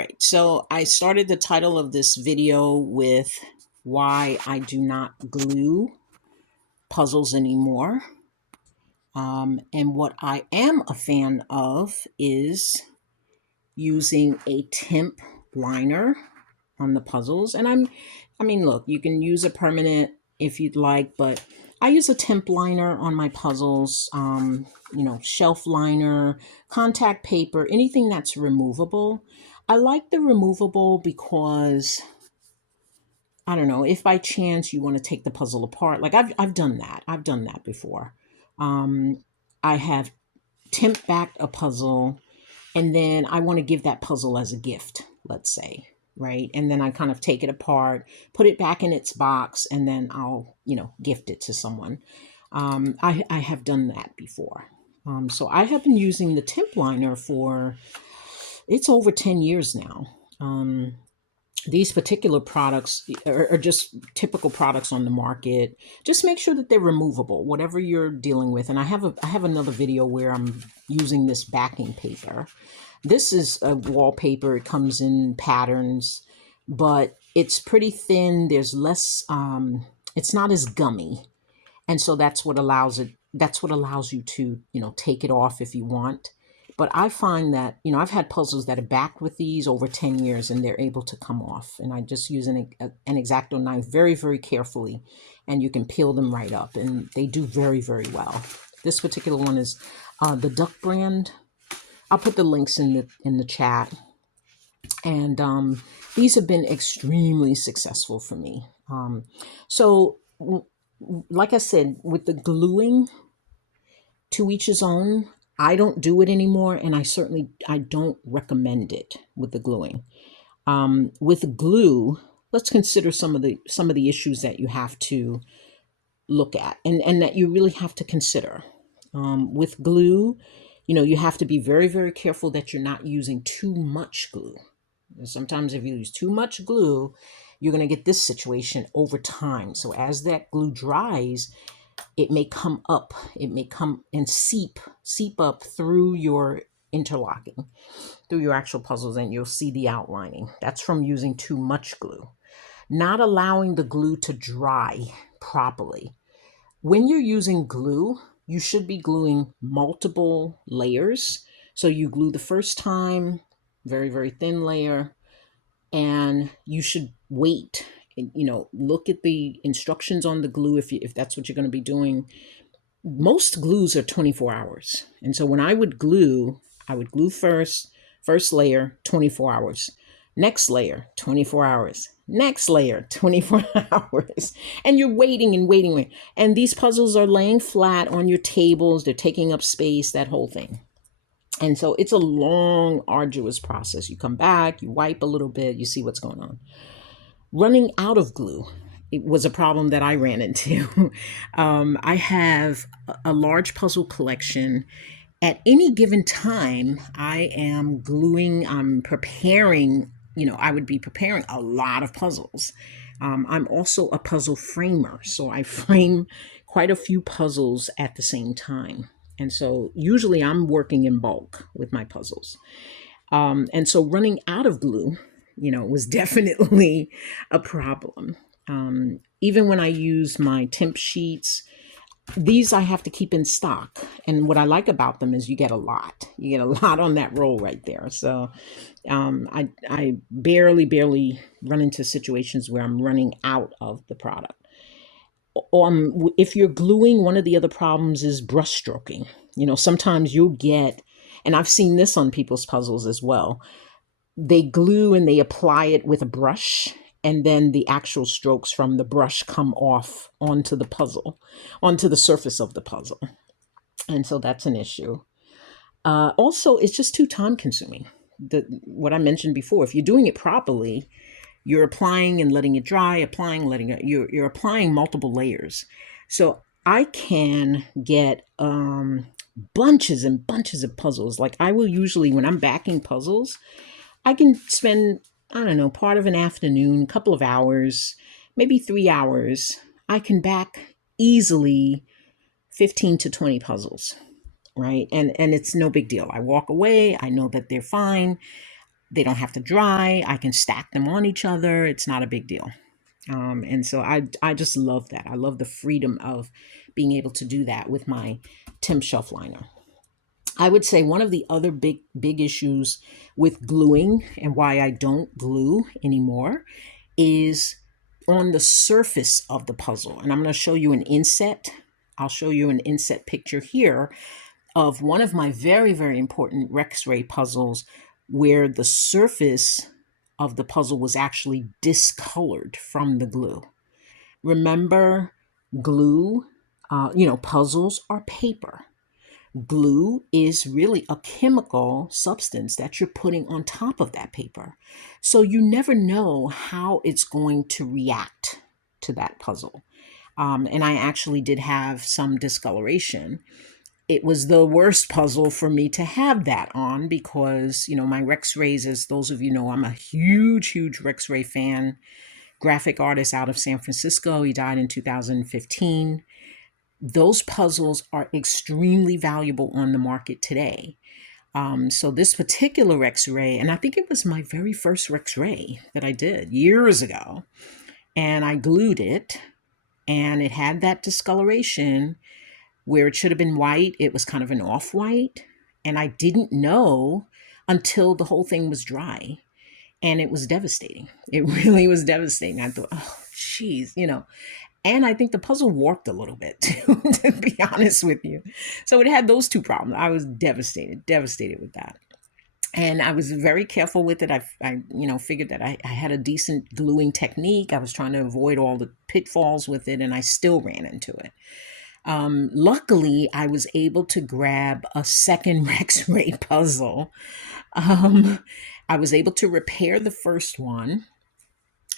Right. So I started the title of this video with why I do not glue puzzles anymore. And what I am a fan of is using a temp liner on the puzzles. And I mean, look, you can use a permanent if you'd like, but I use a temp liner on my puzzles, shelf liner, contact paper, anything that's removable. I like the removable because I don't know if by chance you want to take the puzzle apart. Like I've done that. I've done that before. I have temp backed a puzzle and then I want to give that puzzle as a gift, let's say, right? And then I kind of take it apart, put it back in its box, and then I'll, gift it to someone. I have done that before. So I have been using the temp liner for, it's over 10 years now. These particular products are just typical products on the market. Just make sure that they're removable, whatever you're dealing with. And I have another video where I'm using this backing paper. This is a wallpaper. It comes in patterns, but it's pretty thin. There's less, it's not as gummy. And so that's what allows you to, take it off if you want. But I find that, I've had puzzles that are backed with these over 10 years and they're able to come off. And I just use an X-Acto knife very, very carefully, and you can peel them right up. And they do very, very well. This particular one is the Duck brand. I'll put the links in the chat. And these have been extremely successful for me. So like I said, with the gluing, to each his own. I don't do it anymore, and I don't recommend it with the gluing. With glue, let's consider some of the issues that you have to look at and that you really have to consider. With glue, you have to be very, very careful that you're not using too much glue. Sometimes if you use too much glue, you're going to get this situation over time. So as that glue dries, it may come up, it may come and seep up through your interlocking, through your actual puzzles, and you'll see the outlining. That's from using too much glue. Not allowing the glue to dry properly. When you're using glue, you should be gluing multiple layers. So you glue the first time, very, very thin layer, and you should wait. Look at the instructions on the glue if that's what you're going to be doing. Most glues are 24 hours. And so when I would glue first layer, 24 hours. Next layer, 24 hours. Next layer, 24 hours. And you're waiting and waiting. And these puzzles are laying flat on your tables. They're taking up space, that whole thing. And so it's a long, arduous process. You come back, you wipe a little bit, you see what's going on. Running out of glue, it was a problem that I ran into. I have a large puzzle collection. At any given time, I am gluing, I'm preparing, I would be preparing a lot of puzzles. I'm also a puzzle framer, so I frame quite a few puzzles at the same time. And so usually I'm working in bulk with my puzzles. And so running out of glue, was definitely a problem. Even when I use my temp sheets, these I have to keep in stock. And what I like about them is you get a lot. You get a lot on that roll right there. So I barely run into situations where I'm running out of the product. If you're gluing, one of the other problems is brush stroking. Sometimes you'll get, and I've seen this on people's puzzles as well, they glue and they apply it with a brush, and then the actual strokes from the brush come off onto the puzzle, onto the surface of the puzzle. And so that's an issue. Also, it's just too time consuming. What I mentioned before, if you're doing it properly, you're applying and letting it dry, you're applying multiple layers. So I can get bunches and bunches of puzzles. Like I will usually, when I'm backing puzzles, I can spend, part of an afternoon, a couple of hours, maybe 3 hours. I can back easily 15 to 20 puzzles, right? And it's no big deal. I walk away. I know that they're fine. They don't have to dry. I can stack them on each other. It's not a big deal. And so I just love that. I love the freedom of being able to do that with my Tim shelf liner. I would say one of the other big issues with gluing and why I don't glue anymore is on the surface of the puzzle. And I'm going to show you an inset. I'll show you an inset picture here of one of my very, very important Rexray puzzles where the surface of the puzzle was actually discolored from the glue. Remember, glue, puzzles are paper. Glue is really a chemical substance that you're putting on top of that paper. So you never know how it's going to react to that puzzle. And I actually did have some discoloration. It was the worst puzzle for me to have that on because, my Rexrays, as those of you know, I'm a huge Rexray fan, graphic artist out of San Francisco. He died in 2015. Those puzzles are extremely valuable on the market today. So this particular Rexray, and I think it was my very first Rexray that I did years ago, and I glued it, and it had that discoloration where it should have been white. It was kind of an off-white, and I didn't know until the whole thing was dry, and it was devastating. It really was devastating. I thought, oh, geez, and I think the puzzle warped a little bit too, to be honest with you. So it had those two problems. I was devastated with that. And I was very careful with it. I figured that I had a decent gluing technique. I was trying to avoid all the pitfalls with it, and I still ran into it. Luckily, I was able to grab a second Rexray puzzle. I was able to repair the first one,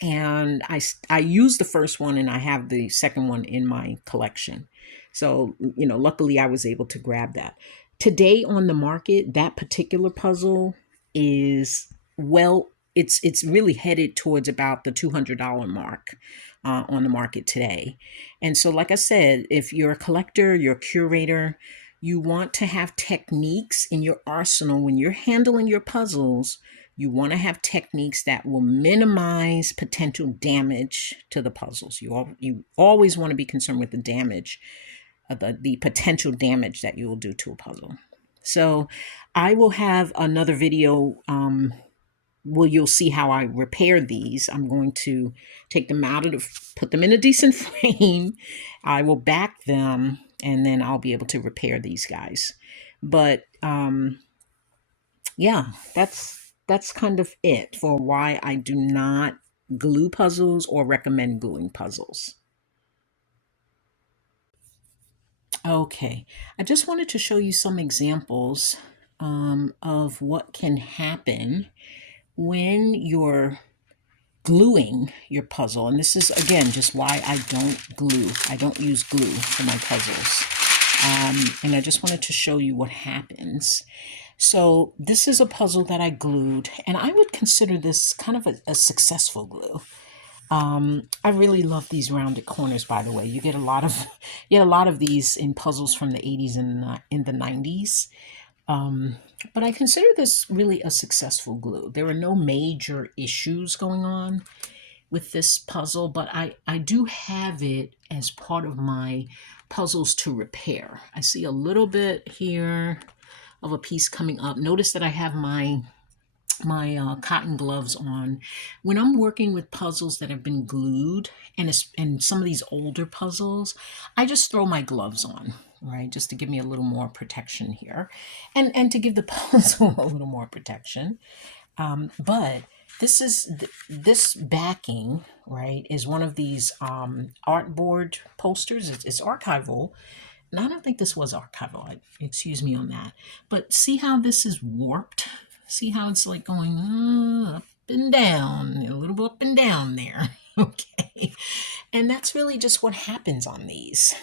and I used the first one, and I have the second one in my collection. So, luckily I was able to grab that. Today on the market, that particular puzzle is, well, it's really headed towards about the $200 mark on the market today. And so, like I said, if you're a collector, you're a curator, you want to have techniques in your arsenal when you're handling your puzzles. You want to have techniques that will minimize potential damage to the puzzles. You always want to be concerned with the damage, the potential damage that you will do to a puzzle. So I will have another video where you'll see how I repair these. I'm going to take them out put them in a decent frame. I will back them, and then I'll be able to repair these guys. But yeah, that's kind of it for why I do not glue puzzles or recommend gluing puzzles. Okay, I just wanted to show you some examples of what can happen when you're gluing your puzzle. And this is, again, just why I don't glue. I don't use glue for my puzzles. And I just wanted to show you what happens. So this is a puzzle that I glued, and I would consider this kind of a successful glue. I really love these rounded corners, by the way. You get a lot of these in puzzles from the 80s and in the 90s. But I consider this really a successful glue. There are no major issues going on with this puzzle, but I do have it as part of my puzzles to repair. I see a little bit here of a piece coming up. Notice that I have my cotton gloves on. When I'm working with puzzles that have been glued, and some of these older puzzles, I just throw my gloves on, right? Just to give me a little more protection here, and to give the puzzle a little more protection. But this backing, right, is one of these artboard posters. It's archival. And I don't think this was archival. Excuse me on that. But see how this is warped? See how it's like going up and down, a little bit up and down there. Okay. And that's really just what happens on these.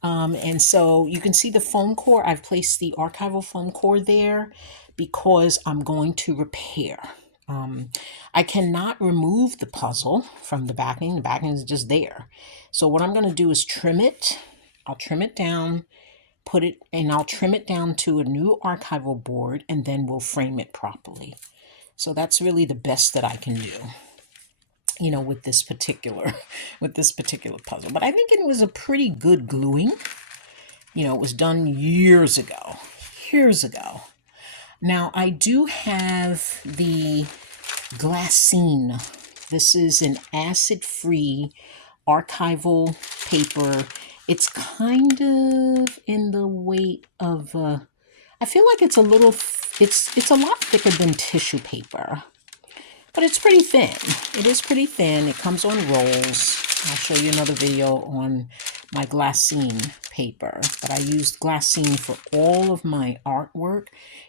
And so you can see the foam core. I've placed the archival foam core there because I'm going to repair. I cannot remove the puzzle from the backing. The backing is just there. So what I'm going to do is trim it. I'll trim it down, I'll trim it down to a new archival board, and then we'll frame it properly. So that's really the best that I can do, you know, with this particular puzzle. But I think it was a pretty good gluing. You know, it was done years ago. Years ago. Now I do have the Glassine. This is an acid-free archival paper. It's kind of in the weight of I feel like it's a little it's a lot thicker than tissue paper, but it's pretty thin. It is pretty thin. It comes on rolls. I'll show you another video on my Glassine paper, but I used Glassine for all of my artwork.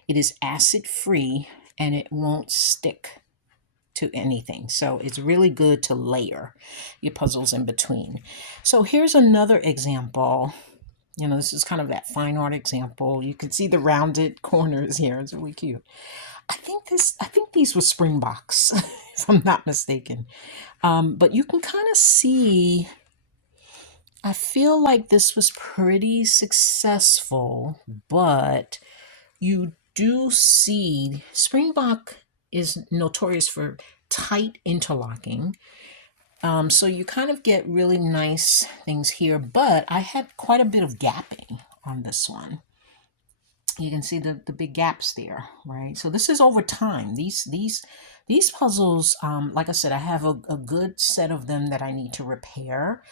It is acid-free and it won't stick to anything. So it's really good to layer your puzzles in between. So here's another example. You know, this is kind of that fine art example. You can see the rounded corners here. It's really cute. I think these were Springboks, if I'm not mistaken. But you can kind of see, I feel like this was pretty successful, but you do see Springbok is notorious for tight interlocking. So you kind of get really nice things here, but I had quite a bit of gapping on this one. You can see the big gaps there, right? So this is over time. These puzzles, like I said, I have a good set of them that I need to repair.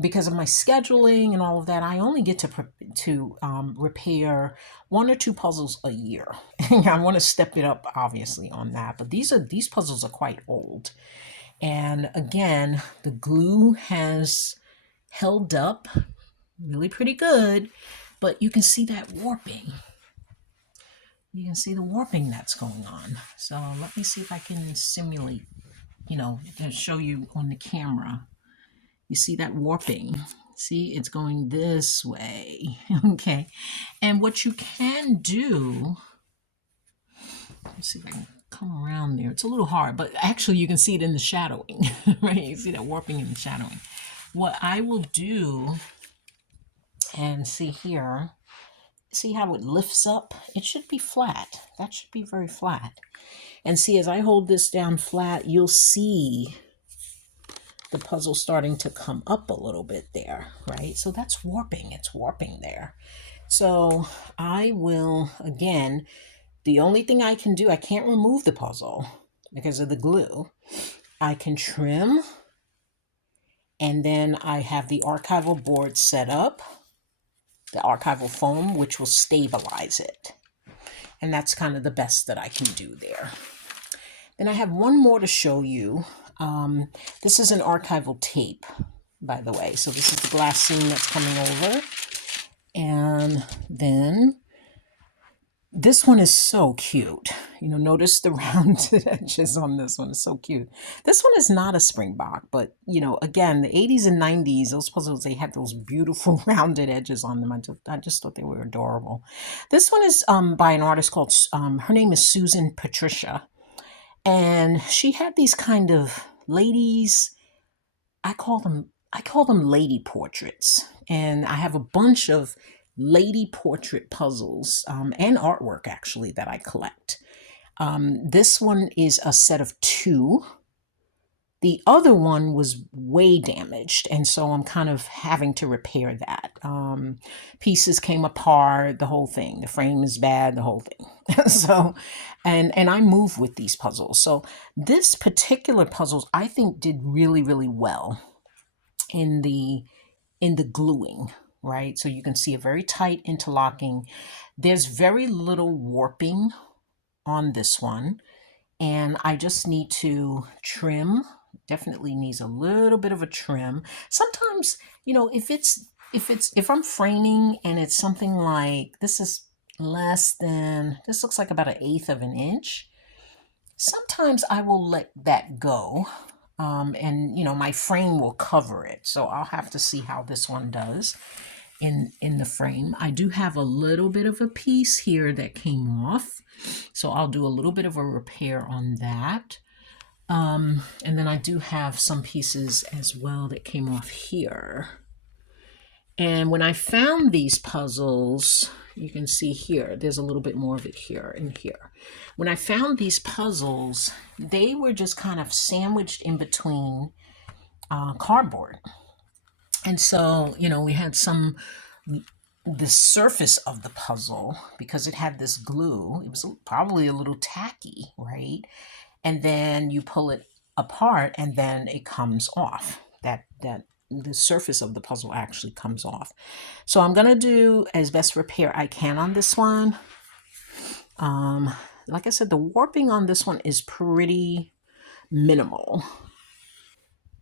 Because of my scheduling and all of that, I only get to repair 1 or 2 puzzles a year. I want to step it up, obviously, on that. But these puzzles are quite old. And again, the glue has held up really pretty good, but you can see that warping. You can see the warping that's going on. So let me see if I can simulate, you know, and show you on the camera. You see that warping. See, it's going this way. Okay. And what you can do, let's see if I can come around there. It's a little hard, but actually you can see it in the shadowing, right? You see that warping in the shadowing. What I will do, and see here, see how it lifts up? It should be flat. That should be very flat. And see, as I hold this down flat, you'll see the puzzle starting to come up a little bit there, right? So that's warping. It's warping there. So I will, again, the only thing I can do, I can't remove the puzzle because of the glue. I can trim, and then I have the archival board set up, the archival foam, which will stabilize it. And that's kind of the best that I can do there. Then I have one more to show you. This is an archival tape, by the way. So this is the Glassine that's coming over. And then this one is so cute. You know, notice the rounded edges on this one. It's so cute. This one is not a Springbok, but, you know, again, the 80s and 90s, those puzzles, they had those beautiful rounded edges on them. I just thought they were adorable. This one is by an artist called, her name is Patricia. And she had these kind of ladies, I call them lady portraits. And I have a bunch of lady portrait puzzles and artwork, actually, that I collect. This one is a set of 2. The other one was way damaged, and so I'm kind of having to repair that. Pieces came apart, the whole thing. The frame is bad, the whole thing. So, and I move with these puzzles. So this particular puzzle, I think, did really, really well in the gluing, right? So you can see a very tight interlocking. There's very little warping on this one, and I just need to trim. Definitely needs a little bit of a trim. Sometimes, you know, if I'm framing and it's something like, this is less than, this looks like about 1/8 of an inch. Sometimes I will let that go. And, you know, my frame will cover it. So I'll have to see how this one does in the frame. I do have a little bit of a piece here that came off. So I'll do a little bit of a repair on that. And then I do have some pieces as well that came off here. And when I found these puzzles, you can see here, there's a little bit more of it here and here. When I found these puzzles, they were just kind of sandwiched in between cardboard. And so, you know, we had the surface of the puzzle, because it had this glue, it was probably a little tacky, right? And then you pull it apart and then it comes off. That the surface of the puzzle actually comes off. So I'm gonna do as best repair I can on this one. Like I said, the warping on this one is pretty minimal,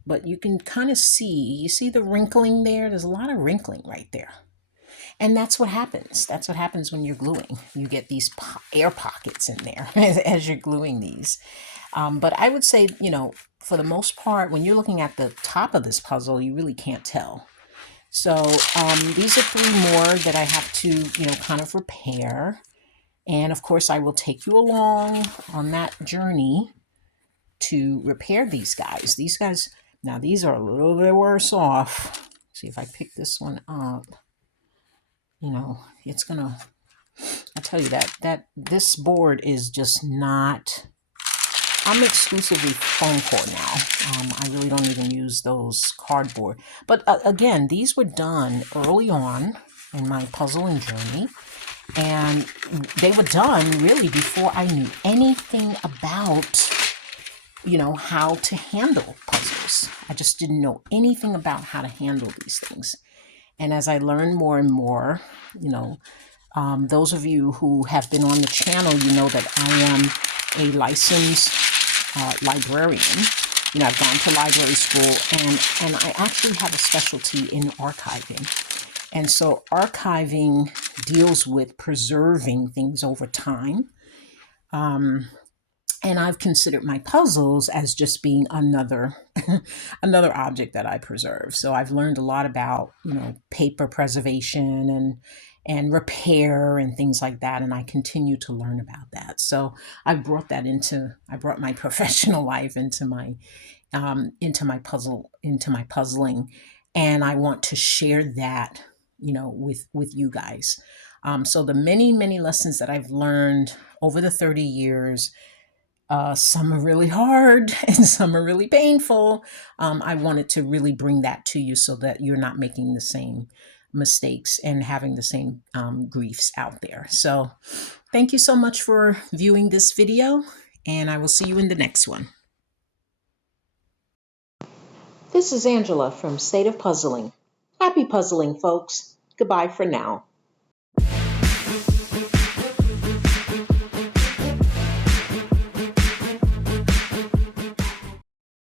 but you can kind of see, you see the wrinkling there? There's a lot of wrinkling right there. And that's what happens. That's what happens when you're gluing. You get these air pockets in there as you're gluing these. But I would say, you know, for the most part, when you're looking at the top of this puzzle, you really can't tell. So these are 3 more that I have to, you know, kind of repair. And of course, I will take you along on that journey to repair these guys. These guys, now these are a little bit worse off. See if I pick this one up. You know, it's gonna, I tell you that this board is just not, I'm exclusively Swan Court now. I really don't even use those cardboard. But again, these were done early on in my puzzling journey. And they were done really before I knew anything about, you know, how to handle puzzles. I just didn't know anything about how to handle these things. And as I learn more and more, you know, those of you who have been on the channel, you know that I am a licensed librarian. You know, I've gone to library school, and I actually have a specialty in archiving. And so archiving deals with preserving things over time. And I've considered my puzzles as just being another another object that I preserve. So I've learned a lot about, you know, paper preservation and repair and things like that. And I continue to learn about that. So I brought my professional life into my puzzling. And I want to share that, you know, with you guys. So the many, many lessons that I've learned over the 30 years, some are really hard and some are really painful. I wanted to really bring that to you so that you're not making the same mistakes and having the same griefs out there. So thank you so much for viewing this video, and I will see you in the next one. This is Angela from State of Puzzling. Happy puzzling, folks. Goodbye for now.